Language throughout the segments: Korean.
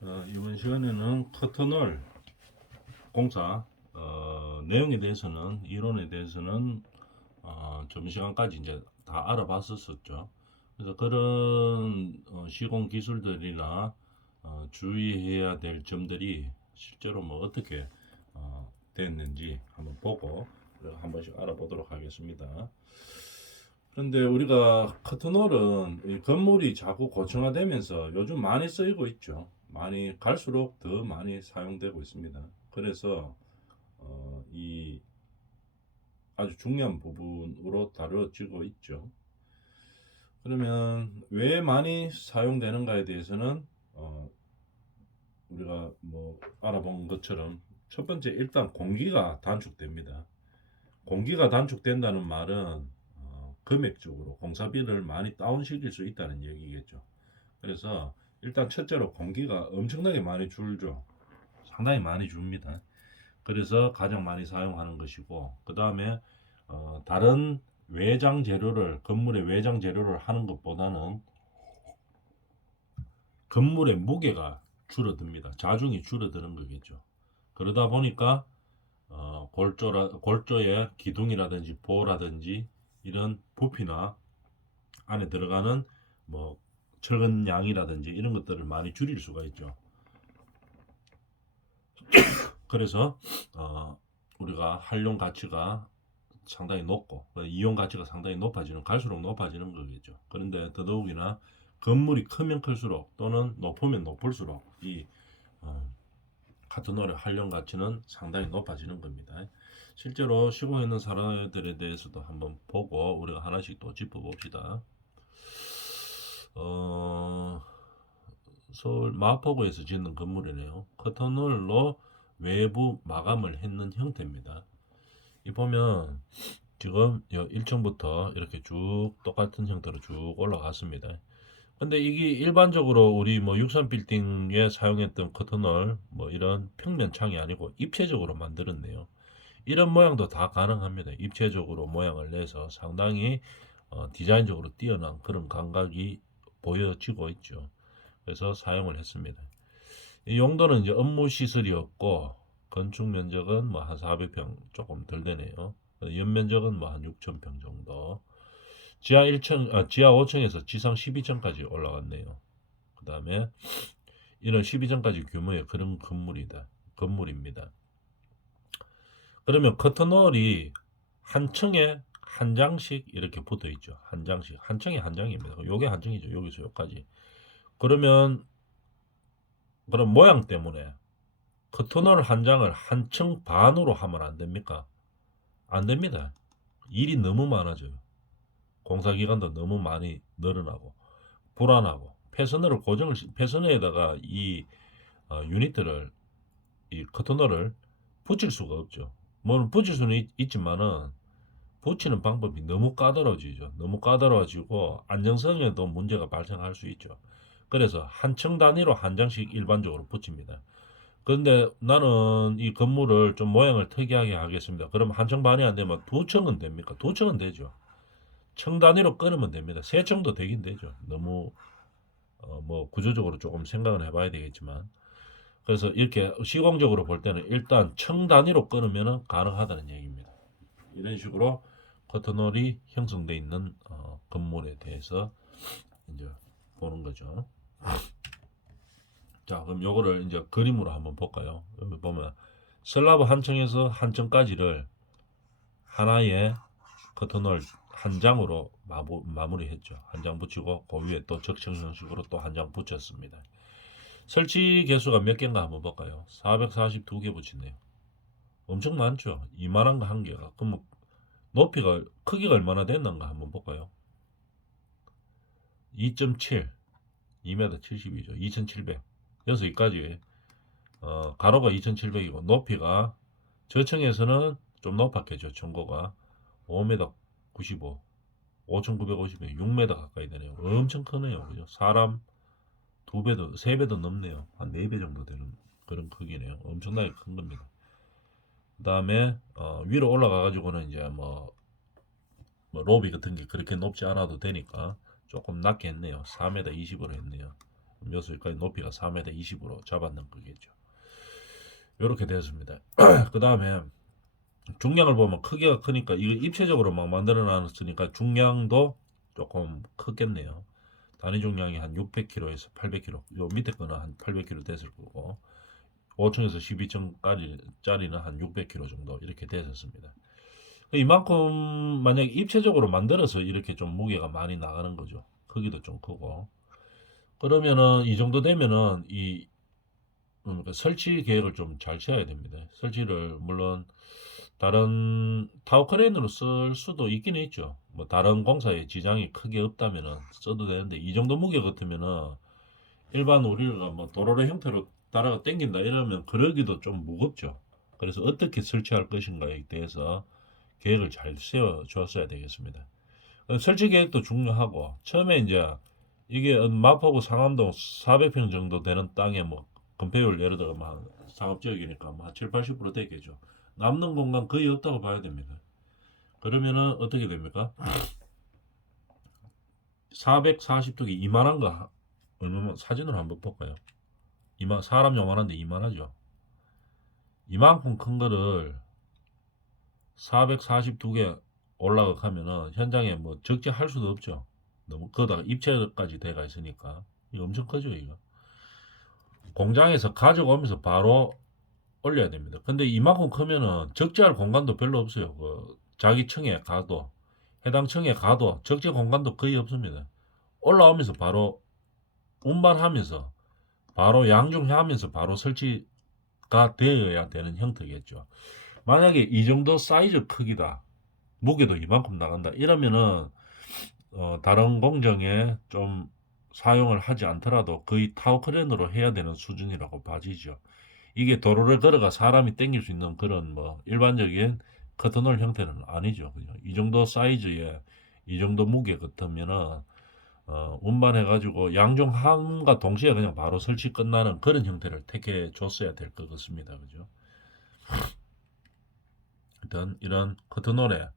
자, 이번 시간에는 커터널 공사 내용에 대해서는 이론에 대해서는 점심시간까지 이제 다 알아봤었죠. 그래서 그런 시공 기술들이나 주의해야 될 점들이 실제로 뭐 어떻게 됐는지 한번 보고 한 번씩 알아보도록 하겠습니다. 그런데 우리가 커튼홀은 이 건물이 자꾸 고층화되면서 요즘 많이 쓰이고 있죠. 많이 갈수록 더 많이 사용되고 있습니다. 그래서 이 아주 중요한 부분으로 다뤄지고 있죠. 그러면 왜 많이 사용되는가에 대해서는 우리가 뭐 알아본 것처럼 첫 번째 일단 공기가 단축됩니다. 공기가 단축된다는 말은 금액적으로 공사비를 많이 다운시킬 수 있다는 얘기겠죠. 그래서 일단 첫째로 공기가 엄청나게 많이 줄죠. 상당히 많이 줍니다. 그래서 가장 많이 사용하는 것이고, 그 다음에 다른 외장 재료를 건물의 외장 재료를 하는 것보다는 건물의 무게가 줄어듭니다. 자중이 줄어드는 거겠죠. 그러다 보니까 골조의 기둥이라든지 보라든지 이런 부피나 안에 들어가는 뭐 철근 양이라든지 이런 것들을 많이 줄일 수가 있죠. 그래서 우리가 활용 가치가 상당히 높고 이용 가치가 상당히 높아지는 갈수록 높아지는 거겠죠. 그런데 더더욱이나 건물이 크면 클수록 또는 높으면 높을수록 이 카트놀의 활용 가치는 상당히 높아지는 겁니다. 실제로 시공에 있는 사례들에 대해서도 한번 보고 우리가 하나씩 또 짚어봅시다. 서울 마포구에서 짓는 건물이네요. 커튼홀로 외부 마감을 했는 형태입니다. 이 보면 지금 1층부터 이렇게 쭉 똑같은 형태로 쭉 올라갔습니다. 근데 이게 일반적으로 우리 뭐 63 빌딩에 사용했던 커튼홀 뭐 이런 평면 창이 아니고 입체적으로 만들었네요. 이런 모양도 다 가능합니다. 입체적으로 모양을 내서 상당히 디자인적으로 뛰어난 그런 감각이 보여지고 있죠. 그래서 사용을 했습니다. 이 용도는 이제 업무 시설이었고 건축 면적은 뭐 한 400평 조금 덜 되네요. 연면적은 뭐 한 6,000평 정도. 지하 1층, 지하 5층에서 지상 12층까지 올라갔네요. 그 다음에 이런 12층까지 규모의 그런 건물입니다. 그러면 커튼홀이 한 층에 한 장씩 이렇게 붙어 있죠. 한 장씩. 한 층에 한 장입니다. 요게 한 층이죠. 여기서 여기까지. 그러면 그런 모양 때문에 커튼홀 한 장을 한 층 반으로 하면 안 됩니까? 안 됩니다. 일이 너무 많아져요. 공사 기간도 너무 많이 늘어나고 불안하고 패선에다가 이 유니트를 이 커튼홀을 붙일 수가 없죠. 뭐는 붙일 수는 있지만은 붙이는 방법이 너무 까다로워지죠. 너무 까다로워지고 안정성에도 문제가 발생할 수 있죠. 그래서 한 층 단위로 한 장씩 일반적으로 붙입니다. 그런데 나는 이 건물을 좀 모양을 특이하게 하겠습니다. 그럼 한 층 반이 안 되면 두 층은 됩니까? 두 층은 되죠. 층 단위로 끊으면 됩니다. 세 층도 되긴 되죠. 너무 뭐 구조적으로 조금 생각을 해봐야 되겠지만 그래서 이렇게 시공적으로 볼 때는 일단 층 단위로 끊으면 가능하다는 얘기입니다. 이런 식으로 커튼홀이 형성되어 있는 건물에 대해서 이제 보는 거죠. 자, 그럼 요거를 이제 그림으로 한번 볼까요? 여기 보면 슬라브 한 층에서 한 층까지를 하나의 커튼홀 한 장으로 마무리했죠. 한 장 붙이고 그 위에 또 적층 형식으로 또 한 장 붙였습니다. 설치 개수가 몇 개인가 한번 볼까요? 442개 붙이네요. 엄청 많죠. 이만한 거 한 개가. 그럼 뭐 높이가 크기가 얼마나 됐는가 한번 볼까요? 2.7 2m 70이죠. 2700 여기까지 가로가 2700이고 높이가 저층에서는 좀 높았겠죠. 전고가 5m 95 5950에 6m 가까이 되네요. 엄청 크네요. 그죠? 사람 2배도 3배도 넘네요. 한 4배 정도 되는 그런 크기네요. 엄청나게 큰 겁니다. 그 다음에 위로 올라가 가지고는 이제 로비 같은 게 그렇게 높지 않아도 되니까 조금 낮게 했네요. 4m 20으로 했네요. 묘수까지 높이가 4m 20으로 잡았는 거겠죠. 이렇게 되었습니다. 그 다음에 중량을 보면 크기가 크니까 이거 입체적으로 막 만들어 놨으니까 중량도 조금 크겠네요. 단위 중량이 한 600kg에서 800kg, 요 밑에 거는 한 800kg 됐을 거고 5층에서 12층짜리는 한 600kg 정도 이렇게 됐었습니다. 이만큼 만약에 입체적으로 만들어서 이렇게 좀 무게가 많이 나가는 거죠. 크기도 좀 크고. 그러면은 이 정도 되면은 그러니까 설치 계획을 좀 잘 세워야 됩니다. 설치를 물론 다른 타워 크레인으로 쓸 수도 있긴 있죠. 뭐 다른 공사에 지장이 크게 없다면은 써도 되는데 이 정도 무게 같으면은 일반 우리가 뭐 도로의 형태로 따라가 당긴다 이러면 그러기도 좀 무겁죠. 그래서 어떻게 설치할 것인가에 대해서 계획을 잘 세워 줬어야 되겠습니다. 설치 계획도 중요하고 처음에 이제 이게 마포구 상암동 400평 정도 되는 땅에 뭐 건폐율 예를 들어 뭐 상업지역이니까 뭐 7, 80% 되겠죠. 남는 공간 거의 없다고 봐야 됩니다. 그러면은 어떻게 됩니까? 440쪽이 이만한 거 얼마면 사진으로 한번 볼까요? 사람 요만한데 이만하죠. 이만큼 큰 거를 442개 올라가면은 현장에 뭐 적재할 수도 없죠. 너무 거다가 입체까지 돼가 있으니까 이거 엄청 크죠 이거. 공장에서 가져오면서 바로 올려야 됩니다. 근데 이만큼 크면은 적재할 공간도 별로 없어요. 자기 층에 가도 해당 층에 가도 적재 공간도 거의 없습니다. 올라오면서 바로 운반하면서 바로 양중하면서 바로 설치가 되어야 되는 형태겠죠. 만약에 이 정도 사이즈 크기다. 무게도 이만큼 나간다. 이러면은 다른 공정에 좀 사용을 하지 않더라도 거의 타워 크레인으로 해야 되는 수준이라고 봐지죠. 이게 도로를 걸어가 사람이 땡길 수 있는 그런 뭐 일반적인 커튼홀 형태는 아니죠. 그죠? 이 정도 사이즈에 이 정도 무게 같으면은 운반해가지고 양중함과 동시에 그냥 바로 설치 끝나는 그런 형태를 택해 줬어야 될 것 같습니다. 그죠? 하여튼 이런 커튼홀의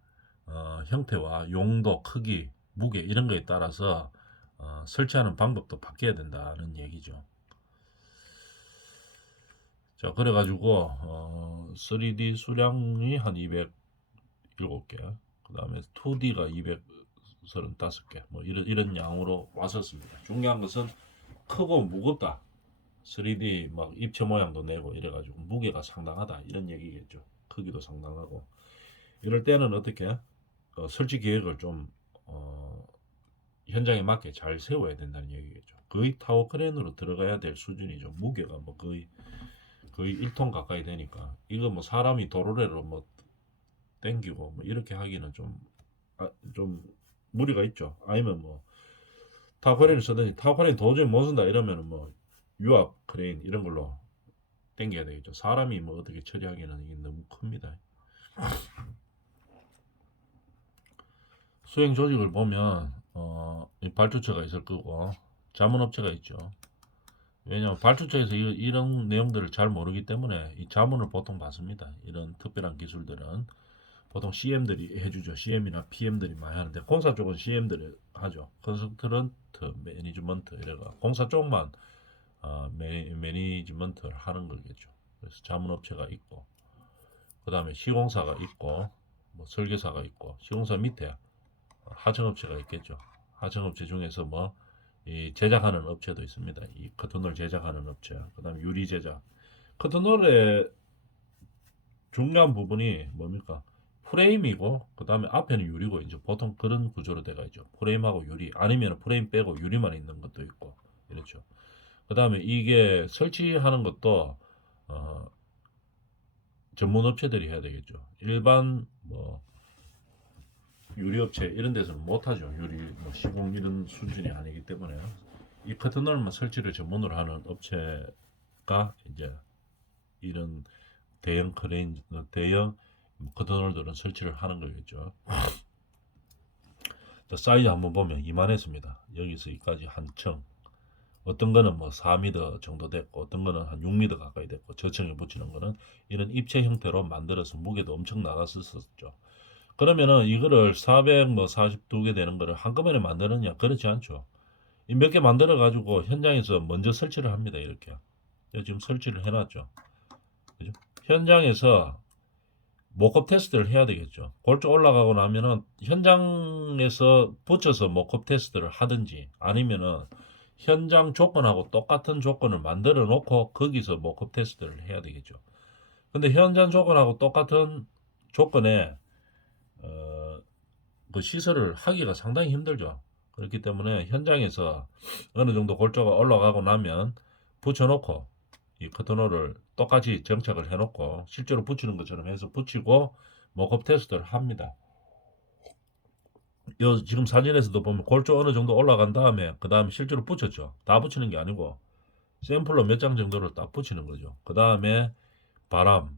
형태와 용도, 크기, 무게 이런 거에 따라서 설치하는 방법도 바뀌어야 된다는 얘기죠. 자, 그래가지고 3D 수량이 한 207개, 그 다음에 2D가 235개, 뭐 이런 양으로 왔었습니다. 중요한 것은 크고 무겁다. 3D 막 입체 모양도 내고 이래가지고 무게가 상당하다 이런 얘기겠죠. 크기도 상당하고 이럴 때는 어떻게 설치 계획을 좀 현장에 맞게 잘 세워야 된다는 얘기겠죠. 거의 타워 크레인으로 들어가야 될 수준이죠. 무게가 뭐 거의 1톤 가까이 되니까 이거 뭐 사람이 도로래로 뭐 땡기고 뭐 이렇게 하기는 좀 무리가 있죠. 아니면 뭐 타워 크레인을 쓰든지 타워 크레인 도저히 못 쓴다 이러면은 뭐 유압 크레인 이런 걸로 땡겨야 되겠죠. 사람이 뭐 어떻게 처리하기는 이게 너무 큽니다. 수행 조직을 보면 발주처가 있을 거고 자문업체가 있죠. 왜냐하면 발주처에서 이런 내용들을 잘 모르기 때문에 이 자문을 보통 받습니다. 이런 특별한 기술들은 보통 CM들이 해주죠. CM이나 PM들이 많이 하는데 공사 쪽은 CM들이 하죠. 컨설턴트, 매니지먼트 이래가 공사 쪽만 매니지먼트를 하는 거겠죠. 그래서 자문업체가 있고 그 다음에 시공사가 있고 뭐 설계사가 있고 시공사 밑에 하청업체가 있겠죠. 하청업체 중에서 뭐 이 제작하는 업체도 있습니다. 이 커튼홀 제작하는 업체, 그다음에 유리 제작. 커튼홀의 중요한 부분이 뭡니까? 프레임이고 그다음에 앞에는 유리고 이제 보통 그런 구조로 돼가 있죠. 프레임하고 유리 아니면 프레임 빼고 유리만 있는 것도 있고 이렇죠. 그다음에 이게 설치하는 것도 전문 업체들이 해야 되겠죠. 일반 뭐 유리업체 이런 데서는 못하죠. 유리 뭐 시공 이런 수준이 아니기 때문에 이 커튼홀만 설치를 전문으로 하는 업체가 이제 이런 대형 크레인 대형 커튼홀들은 설치를 하는 거겠죠. 자, 사이즈 한번 보면 이만했습니다. 여기서 여기까지 한층. 어떤 거는 뭐 4m 정도 됐고 어떤 거는 한 6m 가까이 됐고 저층에 붙이는 거는 이런 입체 형태로 만들어서 무게도 엄청 나갔었죠. 그러면은 이거를 442개 되는 거를 한꺼번에 만드느냐? 그렇지 않죠. 몇 개 만들어 가지고 현장에서 먼저 설치를 합니다. 이렇게 지금 설치를 해놨죠. 그죠? 현장에서 모컵 테스트를 해야 되겠죠. 골조 올라가고 나면은 현장에서 붙여서 모컵 테스트를 하든지 아니면은 현장 조건하고 똑같은 조건을 만들어 놓고 거기서 모컵 테스트를 해야 되겠죠. 근데 현장 조건하고 똑같은 조건에 그 시설을 하기가 상당히 힘들죠. 그렇기 때문에 현장에서 어느 정도 골조가 올라가고 나면 붙여놓고 이 커튼홀을 똑같이 정착을 해놓고 실제로 붙이는 것처럼 해서 붙이고 모컵 테스트를 합니다. 지금 사진에서도 보면 골조 어느 정도 올라간 다음에 그 다음에 실제로 붙였죠. 다 붙이는 게 아니고 샘플로 몇 장 정도를 딱 붙이는 거죠. 그 다음에 바람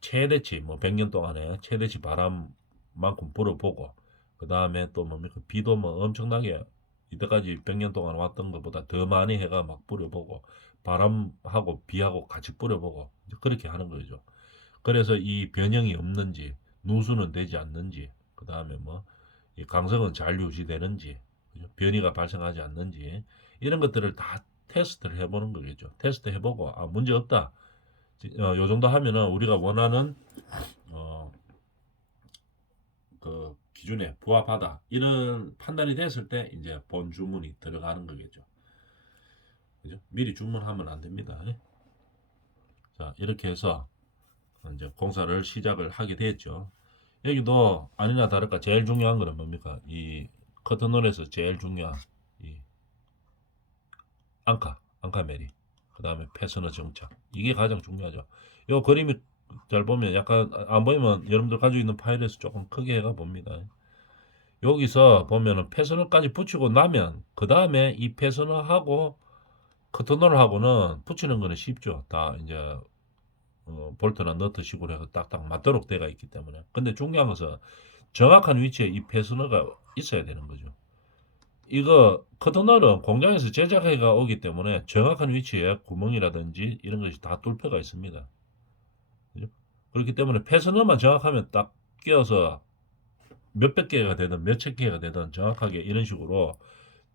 최대치 뭐 100년 동안에 최대치 바람만큼 불어보고 그 다음에 또 뭡니까 비도 뭐 엄청나게 이때까지 100년 동안 왔던 것보다 더 많이 해가 막 뿌려보고 바람하고 비하고 같이 뿌려보고 그렇게 하는 거죠. 그래서 이 변형이 없는지 누수는 되지 않는지 그 다음에 뭐 이 강성은 잘 유지되는지 변이가 발생하지 않는지 이런 것들을 다 테스트를 해보는 거겠죠. 테스트 해보고 문제 없다. 요 정도 하면은 우리가 원하는 그 기준에 부합하다 이런 판단이 됐을 때 이제 본 주문이 들어가는 거겠죠. 그죠? 미리 주문하면 안 됩니다. 자 이렇게 해서 이제 공사를 시작을 하게 됐죠. 여기도 아니나 다를까 제일 중요한 거는 뭡니까? 이 커튼홀에서 제일 중요한 이 앙카 메리, 그 다음에 패스너 정착 이게 가장 중요하죠. 요 그림이 잘 보면 약간 안 보이면 여러분들 가지고 있는 파일에서 조금 크게 해가 봅니다. 여기서 보면은 패스너까지 붙이고 나면 그 다음에 이 패스너하고 커튼홀하고는 붙이는 거는 쉽죠. 다 이제 볼트나 너트 식으로 해서 딱딱 맞도록 되어 있기 때문에. 근데 중요한 것은 정확한 위치에 이 패스너가 있어야 되는 거죠. 이거 커튼홀은 공장에서 제작해가 오기 때문에 정확한 위치에 구멍이라든지 이런 것이 다 뚫혀가 있습니다. 그죠? 그렇기 때문에 패스너만 정확하면 딱 끼워서 몇백 개가 되든 몇천 개가 되든 정확하게 이런 식으로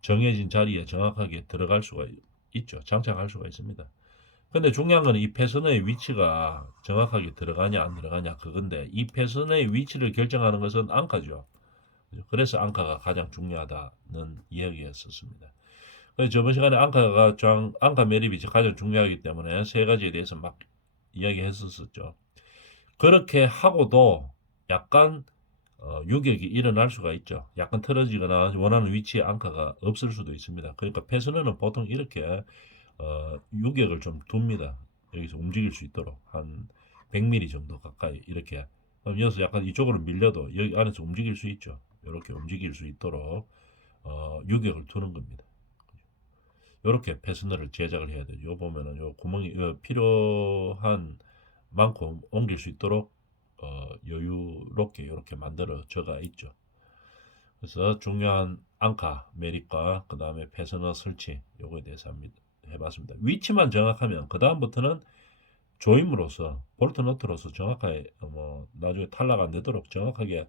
정해진 자리에 정확하게 들어갈 수가 있죠. 장착할 수가 있습니다. 근데 중요한 거는 이 패스너의 위치가 정확하게 들어가냐 안 들어가냐 그건데 이 패스너의 위치를 결정하는 것은 앙카죠. 그래서 앙카가 가장 중요하다는 이야기였었습니다. 그래서 저번 시간에 앙카 매립이 가장 중요하기 때문에 세 가지에 대해서 막 이야기했었죠. 그렇게 하고도 약간 유격이 일어날 수가 있죠. 약간 틀어지거나 원하는 위치에 앙카가 없을 수도 있습니다. 그러니까 패스너는 보통 이렇게 유격을 좀 둡니다. 여기서 움직일 수 있도록 한 100mm 정도 가까이 이렇게 그럼 여기서 약간 이쪽으로 밀려도 여기 안에서 움직일 수 있죠. 이렇게 움직일 수 있도록 유격을 두는 겁니다. 이렇게 패스너를 제작을 해야 돼요. 요 보면은 요 구멍이 필요한 만큼 옮길 수 있도록 여유롭게 이렇게 만들어져가 있죠. 그래서 중요한 앙카 매립과 그 다음에 패스너 설치 요거에 대해서 해봤습니다. 위치만 정확하면 그 다음부터는 조임으로서 볼트 너트로서 정확하게 나중에 탈락 안 되도록 정확하게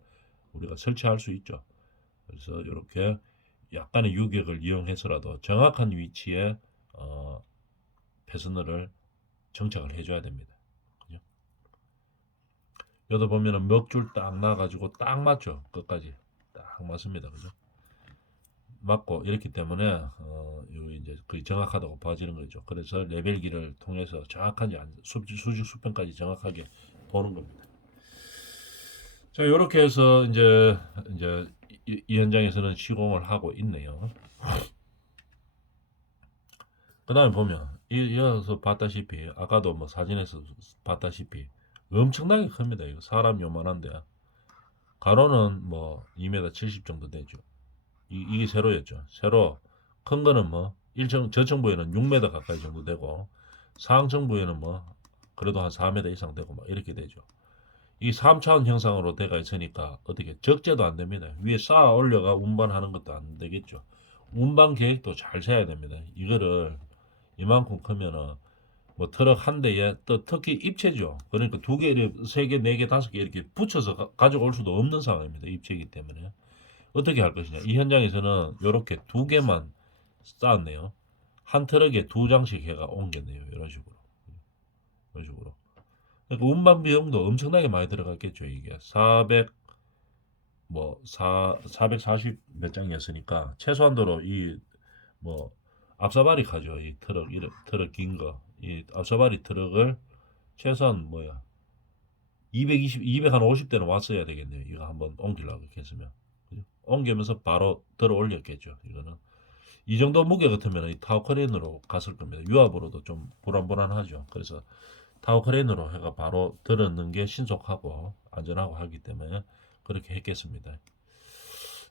우리가 설치할 수 있죠. 그래서 이렇게 약간의 유격을 이용해서라도 정확한 위치에 패스너를 정착을 해줘야 됩니다. 그죠? 여기도 보면은 먹줄 딱 나가지고 딱 맞죠. 끝까지 딱 맞습니다. 그죠? 맞고 이렇기 때문에 이제 거의 정확하다고 봐지는 거죠. 그래서 레벨기를 통해서 정확한지 수직 수평까지 정확하게 보는 겁니다. 자, 이렇게 해서 이제 이 현장에서는 시공을 하고 있네요. 그 다음에 보면 이어서 봤다시피 아까도 뭐 사진에서 봤다시피 엄청나게 큽니다. 이거 사람 요만한데 가로는 뭐 2m 70 정도 되죠. 이게 세로였죠. 세로 큰 거는 뭐 저층부에는 6m 가까이 정도 되고 상층부에는 뭐 그래도 한 4m 이상 되고 막 이렇게 되죠. 이 3차원 형상으로 되어 있으니까 어떻게 적재도 안 됩니다. 위에 쌓아 올려가 운반하는 것도 안 되겠죠. 운반 계획도 잘 세야 됩니다. 이거를 이만큼 크면은 뭐 트럭 한 대에 또 특히 입체죠. 그러니까 두 개, 세 개, 네 개, 다섯 개 이렇게 붙여서 가져올 수도 없는 상황입니다. 입체이기 때문에 어떻게 할 것이냐. 이 현장에서는 이렇게 두 개만 쌓았네요. 한 트럭에 2장씩 해가 옮겼네요. 이런 식으로. 이런 식으로. 그러니까 운반 비용도 엄청나게 많이 들어갔겠죠. 이게 440 몇 장이었으니까 최소한도로 이 뭐 앞사발이 가죠. 이 트럭 트럭 긴 거. 이 앞사발이 트럭을 최소한 220, 250대는 왔어야 되겠네요. 이거 한번 옮기려고 했으면. 그죠? 옮기면서 바로 들어 올렸겠죠. 이거는. 이 정도 무게 같으면 이 타워크레인으로 갔을 겁니다. 유압으로도 좀 불안불안하죠. 그래서 타워크레인으로 해가 바로 들었는 게 신속하고 안전하고 하기 때문에 그렇게 했겠습니다.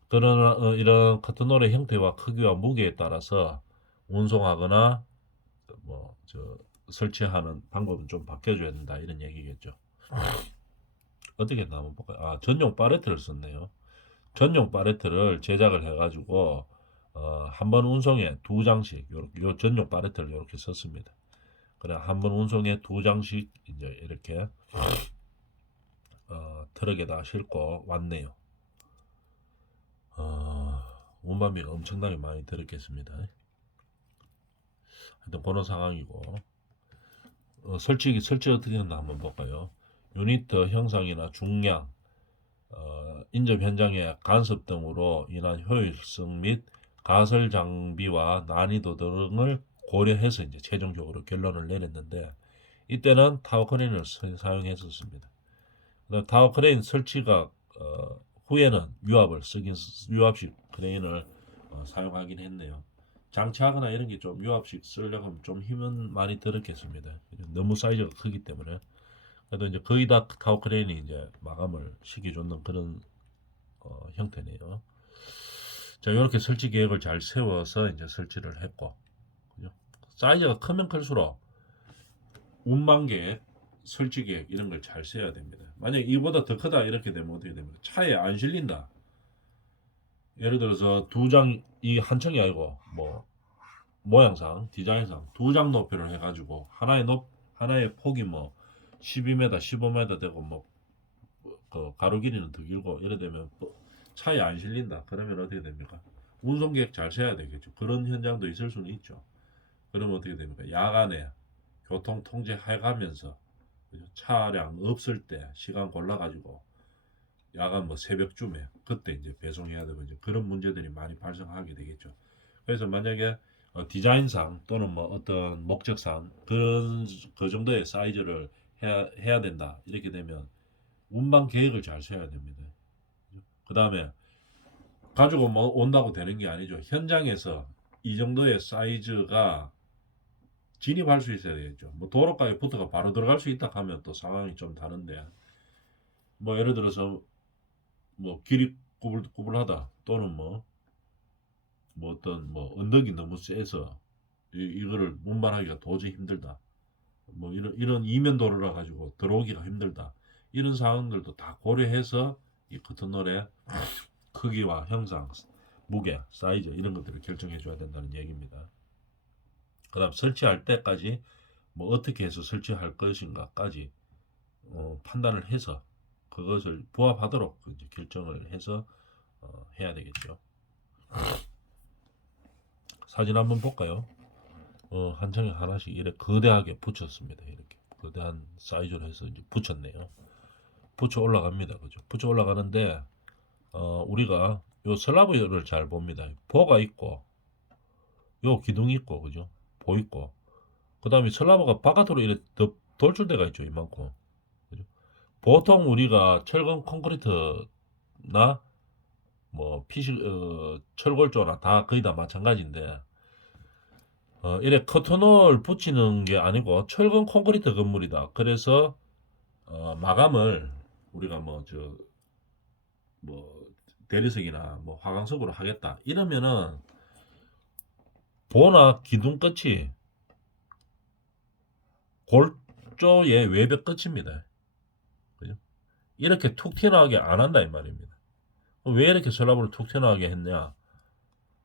그러나 이런 커튼홀의 형태와 크기와 무게에 따라서 운송하거나 설치하는 방법은 좀 바뀌어줘야 된다 이런 얘기겠죠. 어떻게 했나 한번 볼까요? 전용 팔레트를 썼네요. 전용 팔레트를 제작을 해가지고 한 번 운송에 2장씩 요 전용 팔레트를 이렇게 썼습니다. 그래 한 번 운송에 2장씩 이제 이렇게 트럭에다 싣고 왔네요. 운반비가 엄청나게 많이 들었겠습니다. 하여튼 그런 상황이고 설치 어떻게 했나 한번 볼까요? 유니트 형상이나 중량, 인접 현장의 간섭 등으로 인한 효율성 및 가설 장비와 난이도 등을 고려해서 이제 최종적으로 결론을 내렸는데 이때는 타워 크레인을 사용했었습니다. 타워 크레인 설치가 후에는 유압식 크레인을 사용하긴 했네요. 장치하거나 이런 게 좀 유압식 쓰려고 하면 좀 힘은 많이 들었겠습니다. 너무 사이즈가 크기 때문에. 그래도 이제 거의 다 타워 크레인이 이제 마감을 시켜줬는 그런 형태네요. 자, 이렇게 설치 계획을 잘 세워서 이제 설치를 했고, 그죠? 사이즈가 크면 클수록 운반 계획, 설치 계획 이런 걸 잘 세워야 됩니다. 만약 이보다 더 크다 이렇게 되면 어떻게 됩니까? 차에 안 실린다. 예를 들어서 이 한 층이 아니고 모양상 디자인상 2장 높이를 해가지고 하나의 폭이 12m, 15m 되고 그 가로 길이는 더 길고 이래 되면 차에 안 실린다. 그러면 어떻게 됩니까? 운송 계획 잘 세야 되겠죠. 그런 현장도 있을 수는 있죠. 그러면 어떻게 됩니까? 야간에 교통 통제해가면서 차량 없을 때 시간 골라가지고 야간 새벽쯤에 그때 이제 배송해야 되고 이제 그런 문제들이 많이 발생하게 되겠죠. 그래서 만약에 디자인상 또는 어떤 목적상 그 정도의 사이즈를 해야 된다 이렇게 되면 운반 계획을 잘 세워야 됩니다. 그 다음에 가지고 온다고 되는 게 아니죠. 현장에서 이 정도의 사이즈가 진입할 수 있어야 되겠죠. 도로가에 붙어가 바로 들어갈 수 있다 하면 또 상황이 좀 다른데 예를 들어서 길이 꾸불꾸불하다 또는 어떤 언덕이 너무 세서 이거를 운반하기가 도저히 힘들다. 이런 이면 도로라 가지고 들어오기가 힘들다. 이런 상황들도 다 고려해서 이 커튼홀의 크기와 형상, 무게, 사이즈 이런 것들을 결정해 줘야 된다는 얘기입니다. 그다음 설치할 때까지 어떻게 해서 설치할 것인가까지 판단을 해서 그것을 부합하도록 이제 결정을 해서 해야 되겠죠. 사진 한번 볼까요? 한 층에 하나씩 이렇게 거대하게 붙였습니다. 이렇게 거대한 사이즈로 해서 이제 붙였네요. 붙여 올라갑니다. 그죠? 붙여 올라가는데 우리가 요 슬라브를 잘 봅니다. 보가 있고 요 기둥이 있고 그죠? 보 있고 그 다음에 슬라브가 바깥으로 이렇게 돌출대가 있죠. 이만큼. 그죠? 보통 우리가 철근 콘크리트나 철골조나 다 거의 다 마찬가지인데 이래 커튼홀 붙이는 게 아니고 철근 콘크리트 건물이다. 그래서 마감을 우리가 대리석이나 화강석으로 하겠다. 이러면은 보나 기둥 끝이 골조의 외벽 끝입니다. 그죠? 이렇게 툭 튀어나오게 안 한다 이 말입니다. 왜 이렇게 슬라브를 툭 튀어나오게 했냐?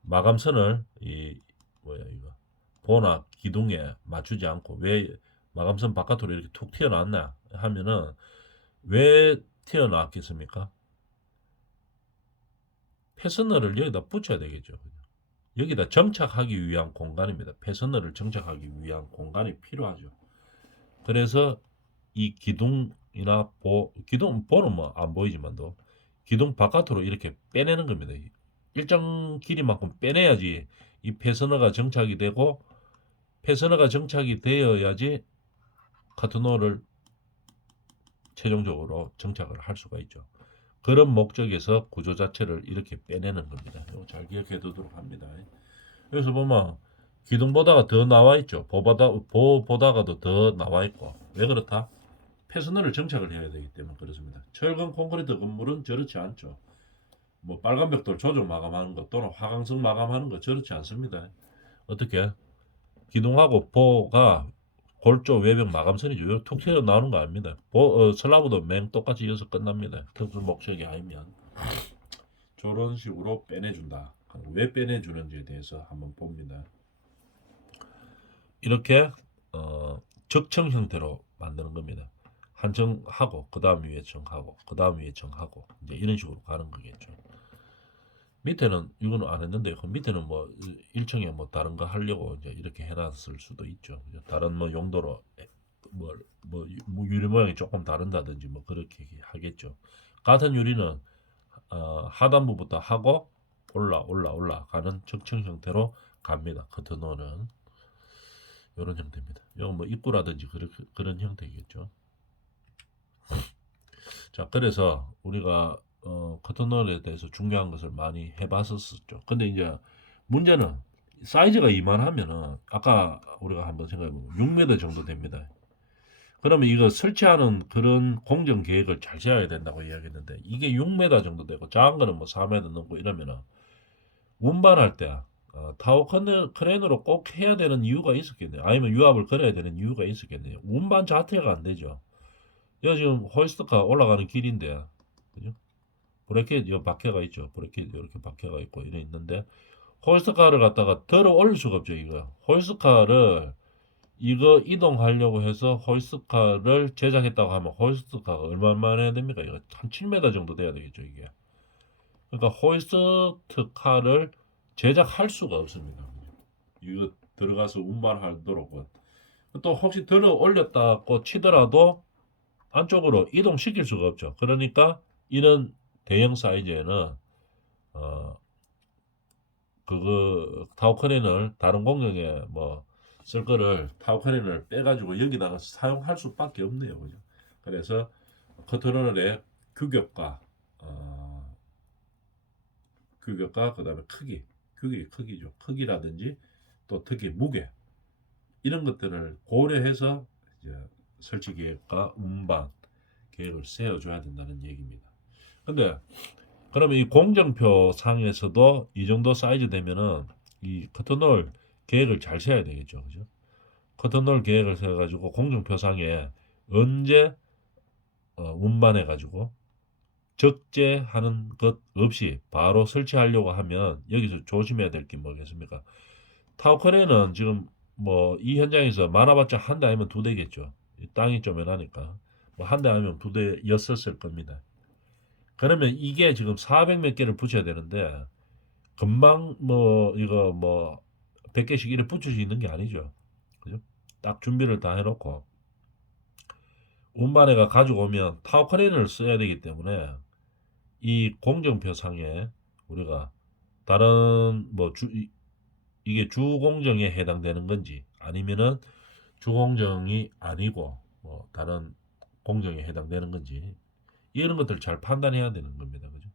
마감선을 이거 보나 기둥에 맞추지 않고 왜 마감선 바깥으로 이렇게 툭 튀어나왔나 하면은 왜 튀어나왔겠습니까? 패스너를 여기다 붙여야 되겠죠. 여기다 정착하기 위한 공간입니다. 폐선을 정착하기 위한 공간이 필요하죠. 그래서 이 기둥이나 보는 뭐 안 보이지만도 기둥 바깥으로 이렇게 빼내는 겁니다. 일정 길이만큼 빼내야지 이 폐선어가 정착이 되고, 폐선어가 정착이 되어야지 커튼홀을 최종적으로 정착을 할 수가 있죠. 그런 목적에서 구조 자체를 이렇게 빼내는 겁니다. 이거 잘 기억해 두도록 합니다. 여기서 보면 기둥보다가 더 나와 있죠. 보보다가도 더 나와 있고. 왜 그렇다? 폐선을 정착을 해야 되기 때문에 그렇습니다. 철근 콘크리트 건물은 저렇지 않죠. 뭐 빨간 벽돌 조정 마감하는 것 또는 화강석 마감하는 거 저렇지 않습니다. 어떻게? 기둥하고 보가 골조 외벽 마감선이죠. 툭 튀어 나오는 거 아닙니다. 슬라브도 맹 똑같이 이어서 끝납니다. 특수 목적이 아니면 저런 식으로 빼내준다. 왜 빼내주는지에 대해서 한번 봅니다. 이렇게 적청 형태로 만드는 겁니다. 한청하고 그 다음 위에 청하고 그 다음 위에 청하고 이제 이런 식으로 가는 거겠죠. 밑에는 이거는 안 했는데 그 밑에는 뭐 1층에 뭐 다른 거 하려고 이제 이렇게 해놨을 수도 있죠. 다른 뭐 용도로 뭐 유리 모양이 조금 다른다든지 뭐 그렇게 하겠죠. 같은 유리는 하단부부터 하고 올라가는 적층 형태로 갑니다. 커튼홀은 이런 형태입니다. 이건 뭐 입구라든지 그런 형태겠죠. 자, 그래서 우리가 커튼홀에 대해서 중요한 것을 많이 해봤었죠. 근데 이제 문제는 사이즈가 이만하면은 아까 우리가 한번 생각해보면 6m 정도 됩니다. 그러면 이거 설치하는 그런 공정 계획을 잘 세워야 된다고 이야기했는데 이게 6m 정도 되고 작은 거는 뭐 4m 넘고 이러면은 운반할 때 타워 크레인으로 꼭 해야 되는 이유가 있었겠네요. 아니면 유압을 걸어야 되는 이유가 있었겠네요. 운반 자체가 안 되죠. 여기 지금 호이스트카 올라가는 길인데, 그죠? 브레이크 여 박혀가 있죠. 브레이크 이렇게 박혀가 있고 이래 있는데 호이스트카를 갖다가 들어 올릴 수가 없죠. 이거 호이스트카를 이거 이동하려고 해서 호이스트카를 제작했다고 하면 호이스트카가 얼마만 해야 됩니까? 이거 한 7m 정도 돼야 되겠죠. 이게. 그러니까 호이스트카를 제작할 수가 없습니다. 이거 들어가서 운반하도록. 또 혹시 들어 올렸다고 치더라도 안쪽으로 이동시킬 수가 없죠. 그러니까 이런 대형 사이즈에는 그거 타워크레인을 다른 공격에 뭐 쓸 거를 타워크레인을 빼가지고 여기다가 사용할 수밖에 없네요. 그죠? 그래서 컨트롤러의 규격과 규격과 그다음에 크기죠. 크기라든지 또 특히 무게 이런 것들을 고려해서 이제 설치 계획과 운반 계획을 세워줘야 된다는 얘기입니다. 근데 그러면 이 공정표 상에서도 이 정도 사이즈 되면은 이 커튼홀 계획을 잘 세워야 되겠죠. 그죠? 커튼홀 계획을 세워가지고 공정표 상에 언제 운반해가지고 적재하는 것 없이 바로 설치하려고 하면 여기서 조심해야 될 게 뭐겠습니까? 타워크레인은 지금 뭐 이 현장에서 많아봤자 한 대 아니면 두 대겠죠. 땅이 좀 연하니까 뭐 한 대 아니면 두 대였었을 겁니다. 그러면 이게 지금 400 몇 개를 붙여야 되는데 금방 뭐 이거 뭐 100개씩 이렇게 붙일 수 있는 게 아니죠. 그죠? 딱 준비를 다 해놓고 운반해가 가지고 오면 타워크레인을 써야 되기 때문에 이 공정표상에 우리가 다른 뭐 이게 주공정에 해당되는 건지 아니면은 주공정이 아니고 뭐 다른 공정에 해당되는 건지 이런 것들 잘 판단해야 되는 겁니다. 그죠?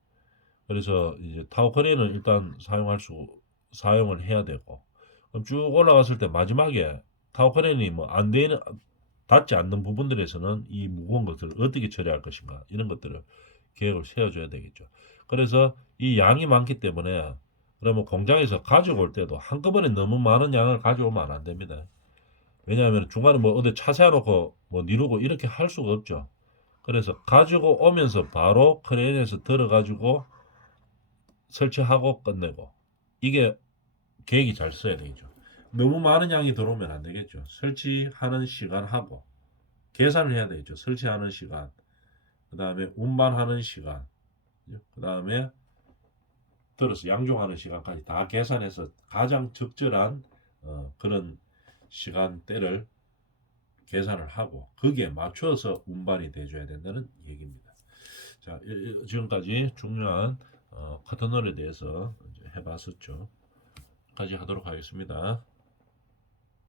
그래서 이제 타워 크레인은 일단 사용을 해야 되고 그럼 쭉 올라갔을 때 마지막에 타워 크레인이 뭐 안 되는 닿지 않는 부분들에서는 이 무거운 것들을 어떻게 처리할 것인가 이런 것들을 계획을 세워줘야 되겠죠. 그래서 이 양이 많기 때문에 그러면 공장에서 가지고 올 때도 한꺼번에 너무 많은 양을 가져오면 안 됩니다. 왜냐하면 중간에 뭐 어디 차 세워놓고 뭐 니르고 이렇게 할 수가 없죠. 그래서 가지고 오면서 바로 크레인에서 들어가지고 설치하고 끝내고 이게 계획이 잘 써야 되겠죠. 너무 많은 양이 들어오면 안 되겠죠. 설치하는 시간하고 계산을 해야 되겠죠. 설치하는 시간, 그 다음에 운반하는 시간, 그 다음에 들어서 양종하는 시간까지 다 계산해서 가장 적절한 그런 시간대를 계산을 하고 거기에 맞춰서 운반이 돼줘야 된다는 얘기입니다. 자, 지금까지 중요한 커터널에 대해서 이제 해봤었죠. 까지 하도록 하겠습니다.